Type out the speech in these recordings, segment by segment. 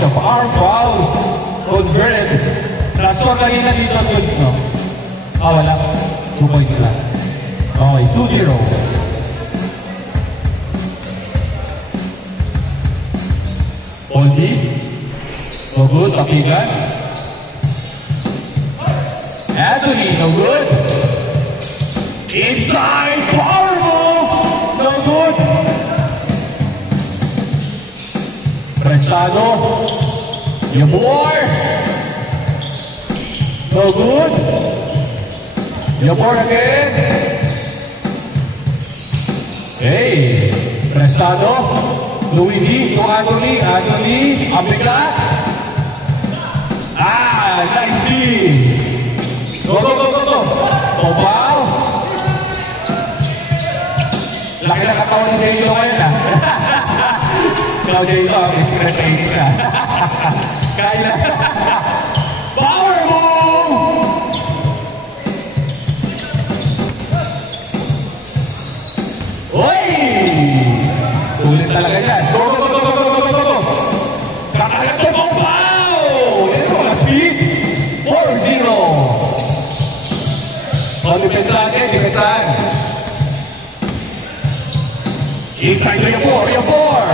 It's a power foul. Converted. Last score kanina dito ang goods, no? Wala. 2 points lang. Okay, 2-0. Poldi. No good. Tapigan. Anthony. No good. Inside. Power move. No good. Prestado. Yamor. No good. Yamor again. Hey. Prestado. Luigi to Anthony. Anthony. Abigat. Nice D. Go. Topaw. Laki na katawan ni J.Lo ngayon, ah. Ikaw, J.Lo, ang secret agent ka. Kaya. Power move! Uy! Tulit talaga yan. Go! Kakalat ko po, wow! Yan mo, speed. 4-0. Depensahan. Inside to Yabor.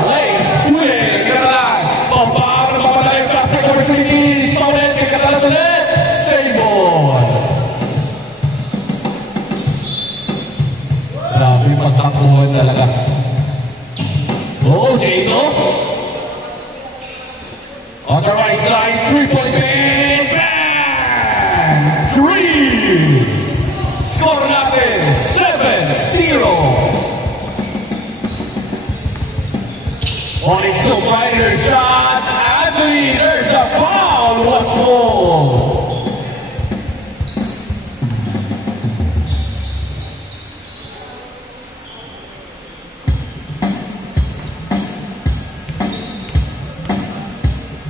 Lace. Tuwing. Kaya lang. Pampang na mamatay yung traffic opportunities. Stolen. Kaya ulit. Save ball. Grabe magtakuhan talaga. J.Lo. On the right side. 3-point game. Bang! 3. Score natin. 7-0. Onyx still fighter shot. Anthony, there's a foul. What's more?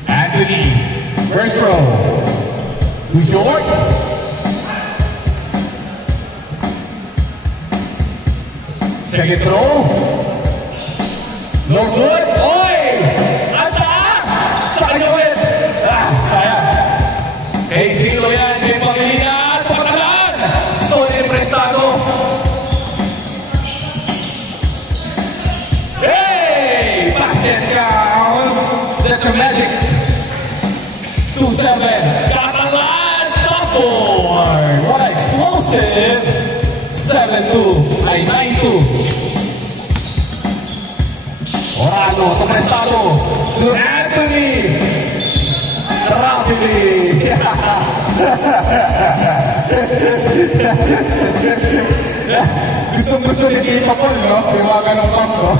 Anthony, first throw. Too short. Second throw. No good. Oy! Ang taas! Saan gawin? Sayang. Kay Zilo yan. Kay Pangilinan. Pagkalan! Solid Prestado. Hey! Basket count. That's a magic. 2-7. Katalan. Top board. What explosive. 7-2. Ay, 9-2. Orano, to Prestado. To Anthony. Rapidly. Gusto niya kita po, no? Yung mga ganong top, no?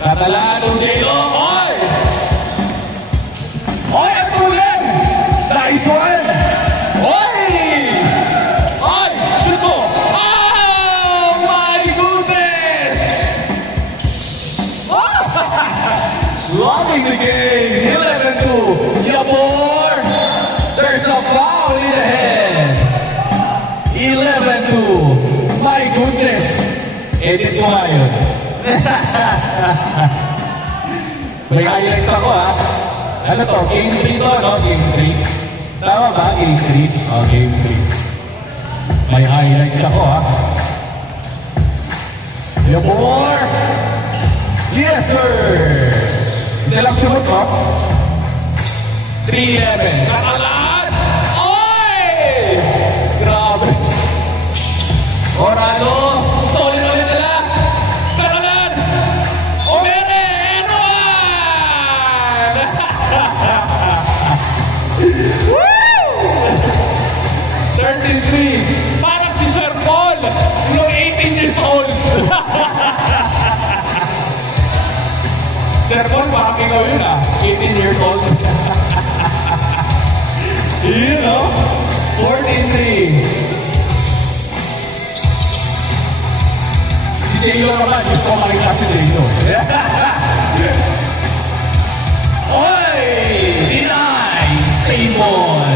Katalaan ng J.Lo. Oy! Oy, ang tulan! Nice one! Oy! Oy! Shoot mo! Oh, my goodness! Oh! Loving the game! 11-2. Yabor! There's a foul in the head. 11-2. My goodness! Edit mo nga yun. May highlights ako, ha? Ano to? Game 3 to, no? Game 3. Tama ba? Game 3? Oh, Game 3. May highlights ako, ha? Yabor! Yes, sir! Silang sumot ko. 3-11. Kakalan! Oy! Grabe. Orano! Solid ulit nila! Kakalan! Omere! And one! Woo! 13-3. Parang si Sir Paul, no 18 years old. Sir Paul, parang ikaw yun, 18 years old. You know? 14-3. Si J.Lo naman, gusto ko makita si J.Lo. Oy! Deny! Save ball!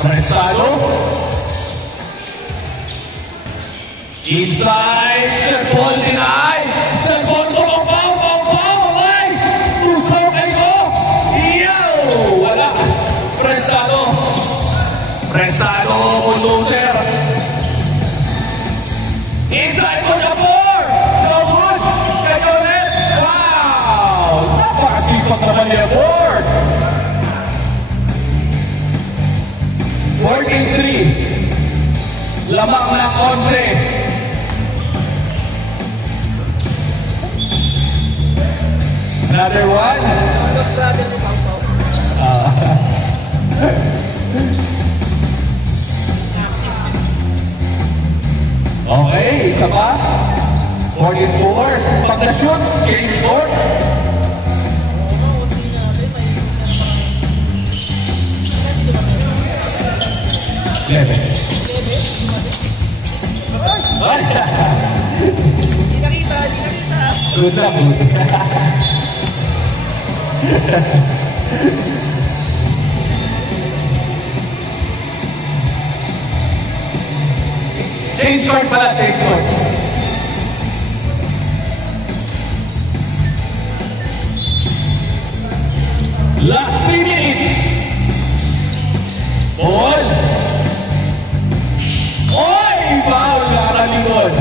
Prestado. Inside, Serpol deny. Serpol to pau, guys. Gusto kayo. Iyo! Wala. Prestado. Prestado, bulldozer. Inside for the four. No good. Kayo ulit. Wow! Napakasipag naman niya, board. 14-3. Lamang ng 11. Another one. Okay, isa pa. 44. Pag na-shoot, change score. Lebe. Di nakita. Good na, good. Change short pala, change short. Last 3 minutes. Ball. Oy! Foul na kalikod.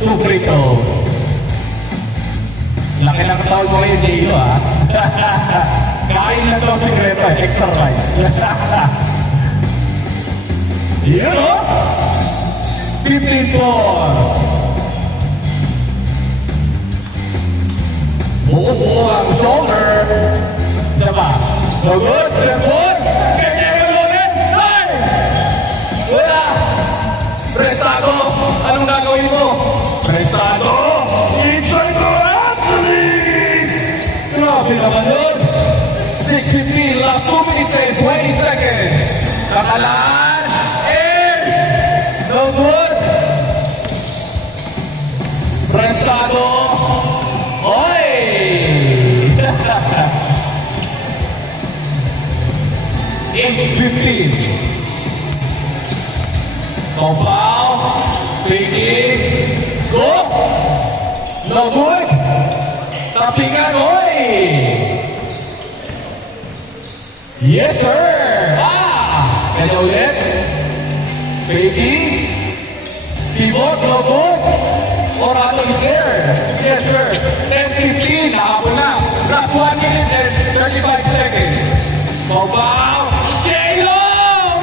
2 free throws. Laki ng foul mo ngayon, Dino, ha? Kain na to sikreto, extra rice. Yun, o? 15-4. Buo ang shoulder. Isa pa. No good, Serpol. Kaya ulit. Ay! Wala. Prestado. Anong gagawin mo? Prestado. Inside to Anthony. Grabe naman yun. 6-15. Last 2 minutes and 20 seconds. Kakalaan is no good. Prestado. Oy! 8-15. Compao. Piggy. Go! No good. Tapingan, oy! Yes, sir! Kaya ulit. Piggy. Pivot, no good. Orado is there. Yes, sir. 10-15. Nakapon na. Last 1 minute and 35 seconds. Compao. J-Lo!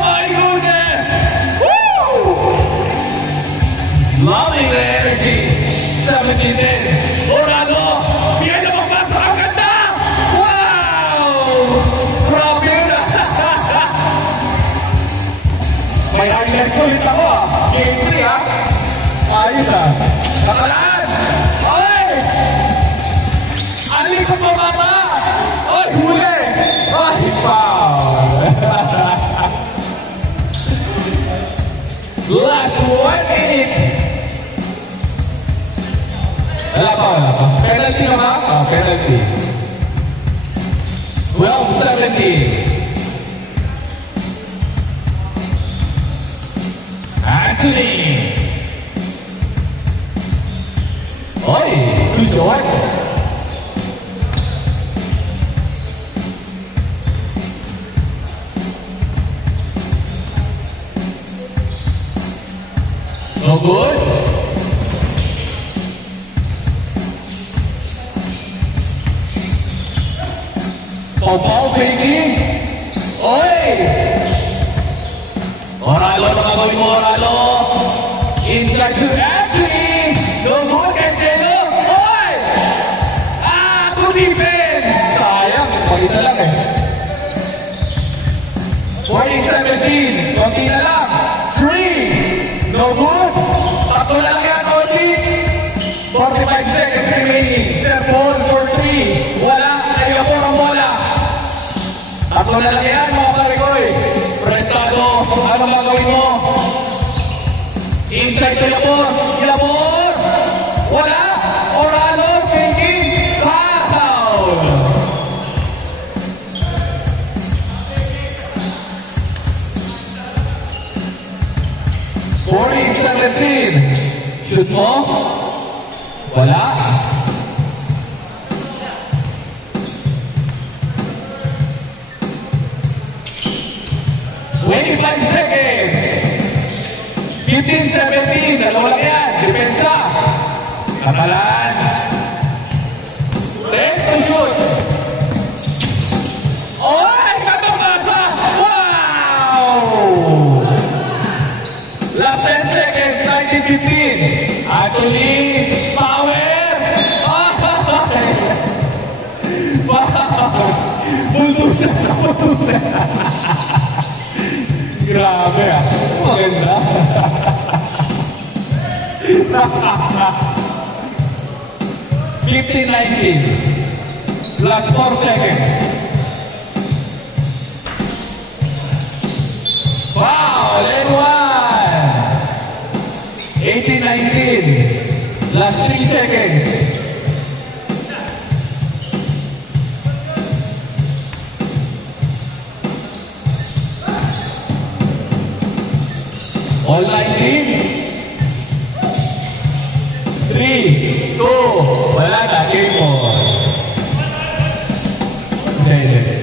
My goodness! Woo! Loving the energy. 17-10. Orado. Bien na pagpasa. Ang ganda! Wow! Grabe na. May highlights ulit ako, ah. Game 3, ah. Ayos, ah. Kakalaan! Oy! Alikot mo, mama! Oy, huli! Ay, foul! Last 1 minute! Wala pa. Penalty na ba? Penalty. 12-17. Anthony! Oy! Who's the one? No good? Paul faking. Oy! Oralo, nakagawin mo, Oralo. Inside to Anthony. No good, Kenteno. Oy! To defense. Sayang, pag-isa lang eh. 14-17. Konti na lang. 3. No good. Tatlo na lang yan, Orbit. 45 seconds remaining. Serpol for 3. Wala. Kaya po ang bola. Tatlo na lang yan, mga parikoy. Prestado. Ano magagawin mo? Inside to Labor. Labor. Wala. Oralo. Pinking. Foul. 40-17. Shoot mo? Wala. Five seconds. 15-17. Dalawa lang yan. Depensa. Katalan. Take to shoot. Oy! Katapasa! Wow! Last 10 seconds. 19-15. Actually, power! Buldusa sa buldusa. Grabe ah. Maganda. 15-19. Plus 4 seconds. Wow! Leg one. 18-19. Last 3 seconds. All 19. 3, 2, wala na. Game on. Okay,